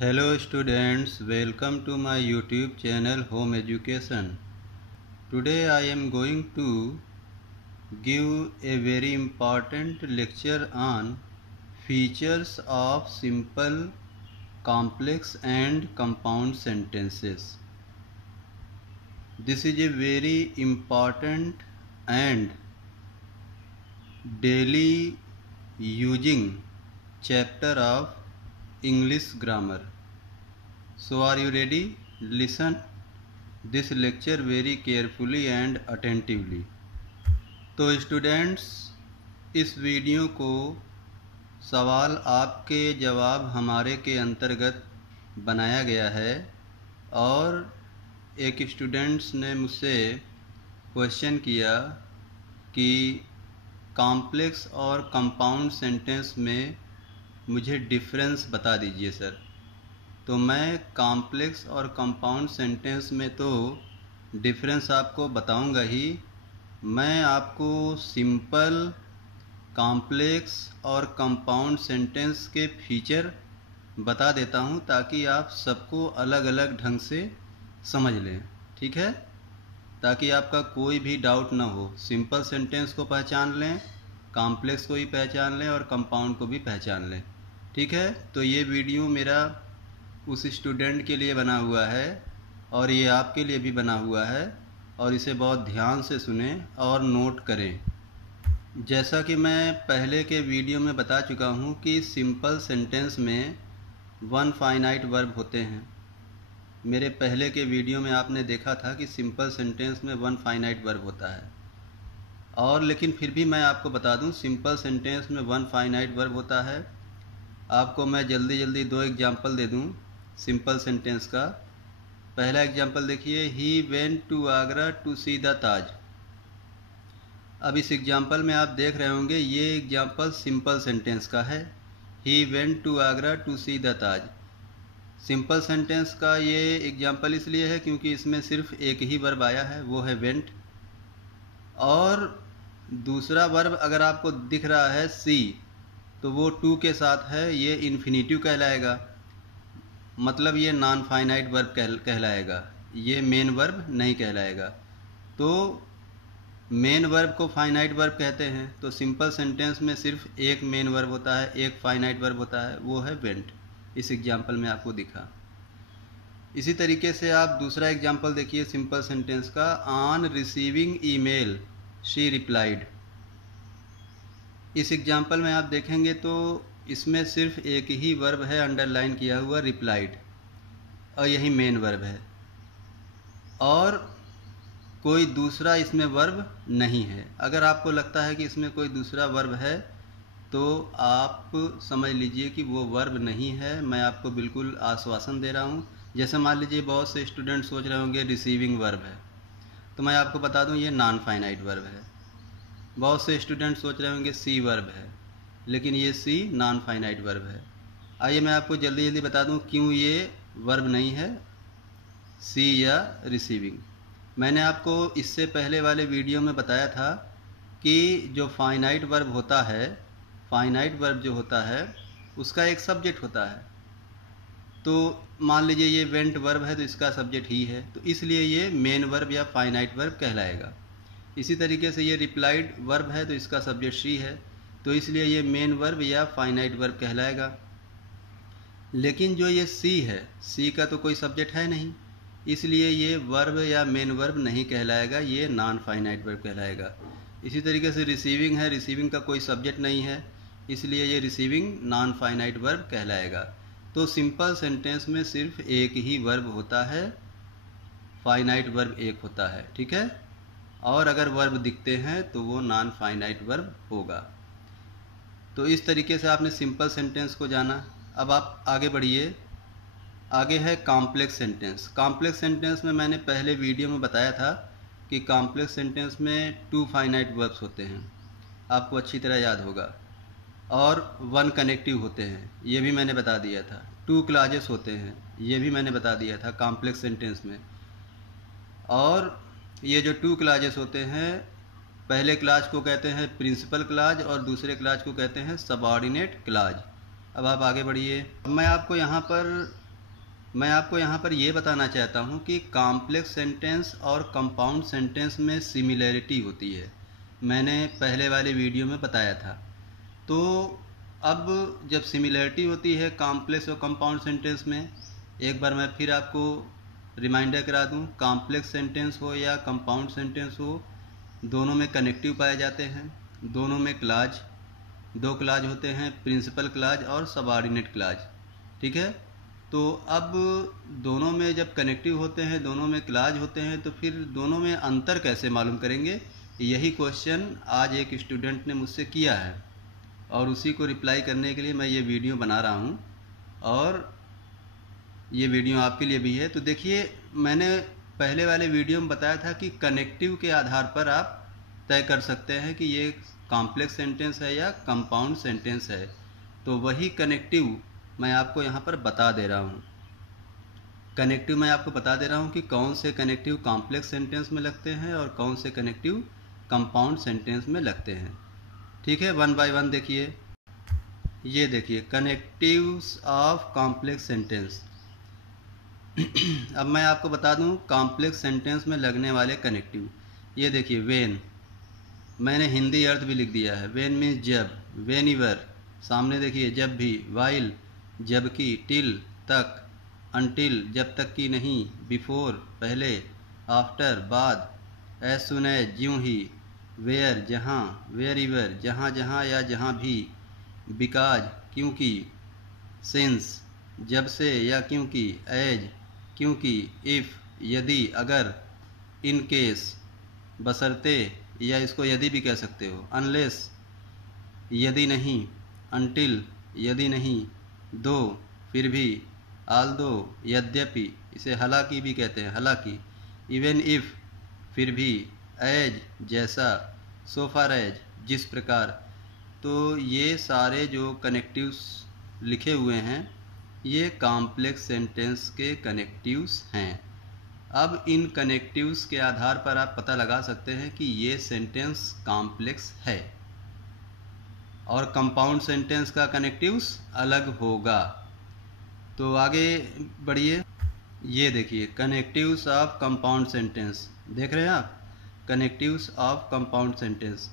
Hello students, welcome to my YouTube channel Home Education. Today I am going to give a very important lecture on features of simple, complex and compound sentences. This is a very important and daily using chapter of English grammar. So are you ready? Listen this lecture very carefully and attentively. तो students, इस video को सवाल आपके जवाब हमारे के अंतर्गत बनाया गया है और एक स्टूडेंट्स ने मुझसे क्वेश्चन किया कि कॉम्प्लेक्स और कंपाउंड सेंटेंस में मुझे डिफरेंस बता दीजिए सर। तो मैं कॉम्प्लेक्स और कंपाउंड सेंटेंस में तो डिफरेंस आपको बताऊंगा ही, मैं आपको सिंपल, कॉम्प्लेक्स और कंपाउंड सेंटेंस के फीचर बता देता हूं ताकि आप सबको अलग अलग ढंग से समझ लें। ठीक है, ताकि आपका कोई भी डाउट ना हो। सिंपल सेंटेंस को पहचान लें, कॉम्प्लेक्स को भी पहचान लें और कंपाउंड को भी पहचान लें। ठीक है, तो ये वीडियो मेरा उस स्टूडेंट के लिए बना हुआ है और ये आपके लिए भी बना हुआ है, और इसे बहुत ध्यान से सुने और नोट करें। जैसा कि मैं पहले के वीडियो में बता चुका हूँ कि सिंपल सेंटेंस में वन फाइनाइट वर्ब होते हैं। मेरे पहले के वीडियो में आपने देखा था कि सिंपल सेंटेंस में वन फाइनाइट वर्ब होता है, और लेकिन फिर भी मैं आपको बता दूं, सिंपल सेंटेंस में वन फाइनाइट वर्ब होता है। आपको मैं जल्दी दो एग्जांपल दे दूं सिंपल सेंटेंस का। पहला एग्जांपल देखिए, he went to Agra to see the Taj. अब इस एग्जांपल में आप देख रहे होंगे ये एग्जांपल सिंपल सेंटेंस का है। He went to Agra to see the Taj. Simple sentence का ये एग्जांपल इसलिए है क्योंकि इसमें सिर्फ एक ही वर्ब आया है, वो है वेंट। और दूसरा वर्ब अगर आपको दिख रहा है सी, तो वो टू के साथ है, ये इन्फिनिटिव कहलाएगा, मतलब ये नॉन फाइनाइट वर्ब कहलाएगा, ये मेन वर्ब नहीं कहलाएगा। तो मेन वर्ब को फाइनाइट वर्ब कहते हैं। तो सिंपल सेंटेंस में सिर्फ एक मेन वर्ब होता है, एक फाइनाइट वर्ब होता है, वो है वेंट। इस एग्जांपल में आपको दिखा। इसी तरीके से आप दूसरा एग्जांपल देखिए सिंपल सेंटेंस का, on receiving email she replied. इस एग्जांपल में आप देखेंगे तो इसमें सिर्फ एक ही वर्ब है अंडरलाइन किया हुआ, रिप्लाइड, और यही मेन वर्ब है, और कोई दूसरा इसमें वर्ब नहीं है। अगर आपको लगता है कि इसमें कोई दूसरा वर्ब है तो आप समझ लीजिए कि वो वर्ब नहीं है। मैं आपको बिल्कुल आश्वासन दे रहा हूँ। जैसे मान लीजिए बहुत से स्टूडेंट सोच रहे होंगे रिसीविंग वर्ब है, तो मैं आपको बता दूँ ये नॉन फाइनाइट वर्ब है। बहुत से स्टूडेंट सोच रहे होंगे सी वर्ब है, लेकिन ये सी नॉन फाइनाइट वर्ब है। आइए मैं आपको जल्दी बता दूं क्यों ये वर्ब नहीं है, सी या रिसीविंग। मैंने आपको इससे पहले वाले वीडियो में बताया था कि जो फाइनाइट वर्ब होता है, फाइनाइट वर्ब जो होता है उसका एक सब्जेक्ट होता है। तो मान लीजिए ये वेंट वर्ब है तो इसका सब्जेक्ट ही है, तो इसलिए ये मेन वर्ब या फाइनाइट वर्ब कहलाएगा। इसी तरीके से ये रिप्लाइड वर्ब है तो इसका सब्जेक्ट शी है, तो इसलिए ये मेन वर्ब या फाइनाइट वर्ब कहलाएगा। लेकिन जो ये सी है, सी का तो कोई सब्जेक्ट है नहीं, इसलिए ये वर्ब या मेन वर्ब नहीं कहलाएगा, ये नॉन फाइनाइट वर्ब कहलाएगा। इसी तरीके से रिसीविंग है, रिसीविंग का कोई सब्जेक्ट नहीं है, इसलिए ये रिसीविंग नॉन फाइनाइट वर्ब कहलाएगा। तो सिंपल सेंटेंस में सिर्फ एक ही वर्ब होता है, फाइनाइट वर्ब एक होता है। ठीक है, और अगर वर्ब दिखते हैं तो वो नॉन फाइनाइट वर्ब होगा। तो इस तरीके से आपने सिंपल सेंटेंस को जाना। अब आप आगे बढ़िए। आगे है कॉम्प्लेक्स सेंटेंस। कॉम्प्लेक्स सेंटेंस में मैंने पहले वीडियो में बताया था कि कॉम्प्लेक्स सेंटेंस में टू फाइनाइट वर्ब्स होते हैं, आपको अच्छी तरह याद होगा, और वन कनेक्टिव होते हैं, ये भी मैंने बता दिया था। टू क्लॉजेस होते हैं, ये भी मैंने बता दिया था कॉम्प्लेक्स सेंटेंस में। और ये जो टू क्लॉजेस होते हैं, पहले क्लास को कहते हैं प्रिंसिपल क्लाज और दूसरे क्लास को कहते हैं सबऑर्डिनेट क्लाज। अब आप आगे बढ़िए। अब मैं आपको यहाँ पर मैं आपको यहाँ पर ये बताना चाहता हूँ कि कॉम्प्लेक्स सेंटेंस और कंपाउंड सेंटेंस में सिमिलैरिटी होती है, मैंने पहले वाले वीडियो में बताया था। तो अब जब सिमिलैरिटी होती है कॉम्प्लेक्स और कंपाउंड सेंटेंस में, एक बार मैं फिर आपको रिमाइंडर करा दूँ, कॉम्प्लेक्स सेंटेंस हो या कंपाउंड सेंटेंस हो, दोनों में कनेक्टिव पाए जाते हैं, दोनों में क्लाज, दो क्लाज होते हैं, प्रिंसिपल क्लाज और सबऑर्डिनेट क्लाज। ठीक है, तो अब दोनों में जब कनेक्टिव होते हैं, दोनों में क्लाज होते हैं, तो फिर दोनों में अंतर कैसे मालूम करेंगे, यही क्वेश्चन आज एक स्टूडेंट ने मुझसे किया है और उसी को रिप्लाई करने के लिए मैं ये वीडियो बना रहा हूँ और ये वीडियो आपके लिए भी है। तो देखिए, मैंने पहले वाले वीडियो में बताया था कि कनेक्टिव के आधार पर आप तय कर सकते हैं कि ये कॉम्प्लेक्स सेंटेंस है या कंपाउंड सेंटेंस है। तो वही कनेक्टिव मैं आपको यहाँ पर बता दे रहा हूँ। कनेक्टिव मैं आपको बता दे रहा हूँ कि कौन से कनेक्टिव कॉम्प्लेक्स सेंटेंस में लगते हैं और कौन से कनेक्टिव कंपाउंड सेंटेंस में लगते हैं। ठीक है, वन बाय वन देखिए। ये देखिए कनेक्टिव्स ऑफ कॉम्प्लेक्स सेंटेंस। अब मैं आपको बता दूं कॉम्प्लेक्स सेंटेंस में लगने वाले कनेक्टिव। ये देखिए वेन, मैंने हिंदी अर्थ भी लिख दिया है। वेन मीन्स जब, वेनिवर सामने देखिए जब भी, वाइल जबकि, टिल तक, अनटिल जब तक कि नहीं, बिफोर पहले, आफ्टर बाद, एज सुन एज ज्यों ही, वेयर जहाँ, वेयरइवर जहाँ जहाँ या जहाँ भी, बिकॉज क्योंकि, सिंस जब से या क्योंकि, एज क्योंकि, इफ़ यदि अगर, इन केस बशर्ते या इसको यदि भी कह सकते हो, अनलेस यदि नहीं, अनटिल यदि नहीं, दो फिर भी, आल्दो यद्यपि, इसे हालांकि भी कहते हैं, हालांकि, इवन इफ फिर भी, एज जैसा, सो फार एज जिस प्रकार। तो ये सारे जो कनेक्टिव्स लिखे हुए हैं ये कॉम्प्लेक्स सेंटेंस के कनेक्टिव्स हैं। अब इन कनेक्टिव्स के आधार पर आप पता लगा सकते हैं कि ये सेंटेंस कॉम्प्लेक्स है और कंपाउंड सेंटेंस का कनेक्टिव्स अलग होगा। तो आगे बढ़िए, ये देखिए कनेक्टिव्स ऑफ कंपाउंड सेंटेंस, देख रहे हैं आप, कनेक्टिव्स ऑफ कंपाउंड सेंटेंस।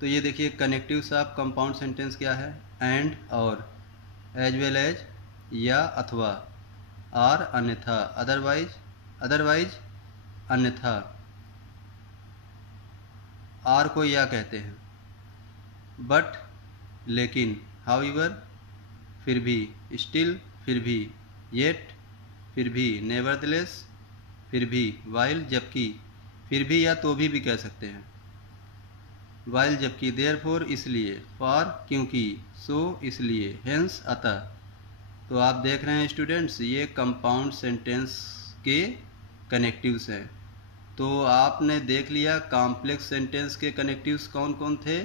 तो ये देखिए कनेक्टिव्स ऑफ कंपाउंड सेंटेंस क्या है, एंड और, एज वेल एज या अथवा, और अन्यथा, अदरवाइज अदरवाइज अन्यथा, आर को या कहते हैं, बट लेकिन, हाउएवर फिर भी, स्टिल फिर भी, येट फिर भी, नेवरदलेस फिर भी, वाइल जबकि, फिर भी या तो भी कह सकते हैं, वाइल जबकि, देयरफॉर इसलिए, फॉर क्योंकि, सो इसलिए, हेंस अतः। तो आप देख रहे हैं स्टूडेंट्स, ये कंपाउंड सेंटेंस के कनेक्टिव्स हैं। तो आपने देख लिया कॉम्प्लेक्स सेंटेंस के कनेक्टिव्स कौन कौन थे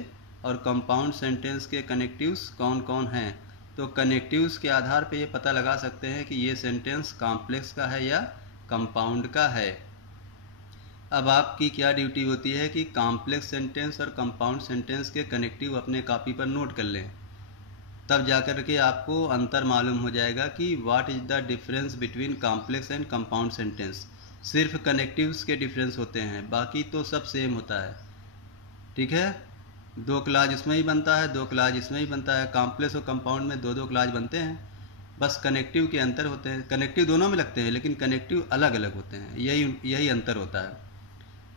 और कंपाउंड सेंटेंस के कनेक्टिव्स कौन कौन हैं। तो कनेक्टिव्स के आधार पे ये पता लगा सकते हैं कि ये सेंटेंस कॉम्प्लेक्स का है या कंपाउंड का है। अब आपकी क्या ड्यूटी होती है कि कॉम्प्लेक्स सेंटेंस और कंपाउंड सेंटेंस के कनेक्टिव अपने कॉपी पर नोट कर लें, तब जाकर के आपको अंतर मालूम हो जाएगा कि what is the difference between complex and compound sentence. सिर्फ कनेक्टिव्स के डिफरेंस होते हैं, बाकी तो सब सेम होता है। ठीक है, दो क्लाज इसमें ही बनता है, दो क्लाज इसमें ही बनता है। कॉम्प्लेक्स और कंपाउंड में दो दो क्लाज बनते हैं, बस कनेक्टिव के अंतर होते हैं। कनेक्टिव दोनों में लगते हैं लेकिन कनेक्टिव अलग अलग होते हैं, यही अंतर होता है।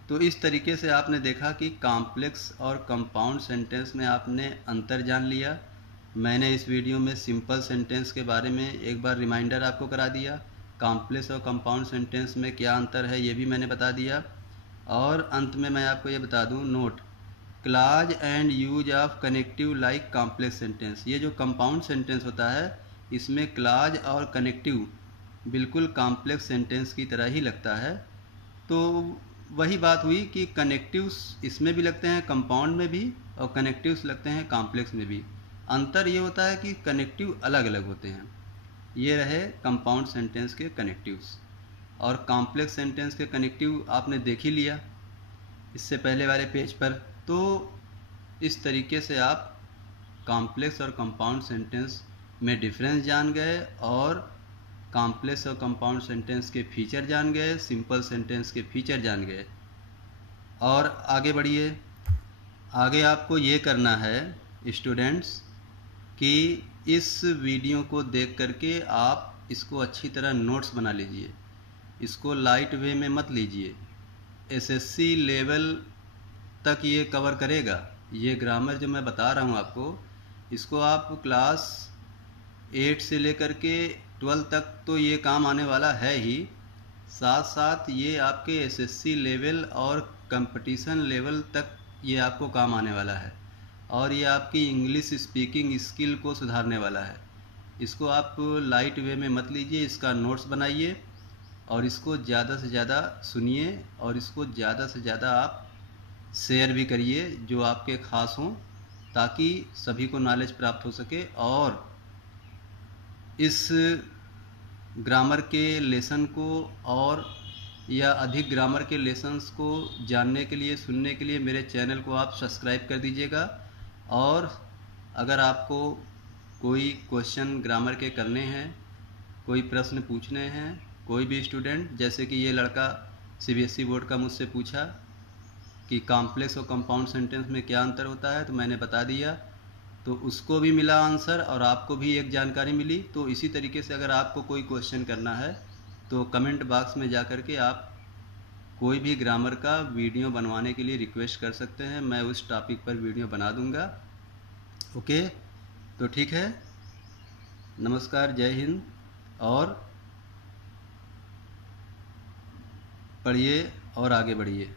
तो इस तरीके से आपने देखा कि कॉम्प्लेक्स और कंपाउंड सेंटेंस में आपने अंतर जान लिया। मैंने इस वीडियो में सिंपल सेंटेंस के बारे में एक बार रिमाइंडर आपको करा दिया, कॉम्प्लेक्स और कंपाउंड सेंटेंस में क्या अंतर है ये भी मैंने बता दिया। और अंत में मैं आपको ये बता दूं, note, clause and use of connective like complex sentence. ये जो कंपाउंड सेंटेंस होता है इसमें क्लाज और कनेक्टिव बिल्कुल कॉम्प्लेक्स सेंटेंस की तरह ही लगता है। तो वही बात हुई कि कनेक्टिव्स इसमें भी लगते हैं, कंपाउंड में भी, और कनेक्टिव्स लगते हैं कॉम्प्लेक्स में भी। अंतर ये होता है कि कनेक्टिव अलग अलग होते हैं। ये रहे कंपाउंड सेंटेंस के कनेक्टिव्स, और कॉम्प्लेक्स सेंटेंस के कनेक्टिव आपने देख ही लिया इससे पहले वाले पेज पर। तो इस तरीके से आप कॉम्प्लेक्स और कंपाउंड सेंटेंस में डिफरेंस जान गए और कॉम्प्लेक्स और कंपाउंड सेंटेंस के फीचर जान गए, सिंपल सेंटेंस के फीचर जान गए। और आगे बढ़िए। आगे आपको ये करना है स्टूडेंट्स कि इस वीडियो को देख करके आप इसको अच्छी तरह नोट्स बना लीजिए। इसको लाइट वे में मत लीजिए। एसएससी लेवल तक ये कवर करेगा। ये ग्रामर जो मैं बता रहा हूँ आपको, इसको आप क्लास 8 से लेकर के 12 तक तो ये काम आने वाला है ही, साथ साथ ये आपके एसएससी लेवल और कंपटीशन लेवल तक ये आपको काम आने वाला है। और ये आपकी इंग्लिश स्पीकिंग स्किल को सुधारने वाला है। इसको आप लाइट वे में मत लीजिए, इसका नोट्स बनाइए और इसको ज़्यादा से ज़्यादा सुनिए और इसको ज़्यादा से ज़्यादा आप शेयर भी करिए जो आपके ख़ास हों, ताकि सभी को नॉलेज प्राप्त हो सके। और इस ग्रामर के लेसन को और या अधिक ग्रामर के लेसन्स को जानने के लिए, सुनने के लिए मेरे चैनल को आप सब्सक्राइब कर दीजिएगा। और अगर आपको कोई क्वेश्चन ग्रामर के करने हैं, कोई प्रश्न पूछने हैं, कोई भी स्टूडेंट, जैसे कि ये लड़का सीबीएसई बोर्ड का मुझसे पूछा कि कॉम्प्लेक्स और कंपाउंड सेंटेंस में क्या अंतर होता है, तो मैंने बता दिया, तो उसको भी मिला आंसर और आपको भी एक जानकारी मिली। तो इसी तरीके से अगर आपको कोई क्वेश्चन करना है तो कमेंट बॉक्स में जा कर के आप कोई भी ग्रामर का वीडियो बनवाने के लिए रिक्वेस्ट कर सकते हैं। मैं उस टॉपिक पर वीडियो बना दूंगा। ओके, तो ठीक है, नमस्कार, जय हिंद। और पढ़िए और आगे बढ़िए।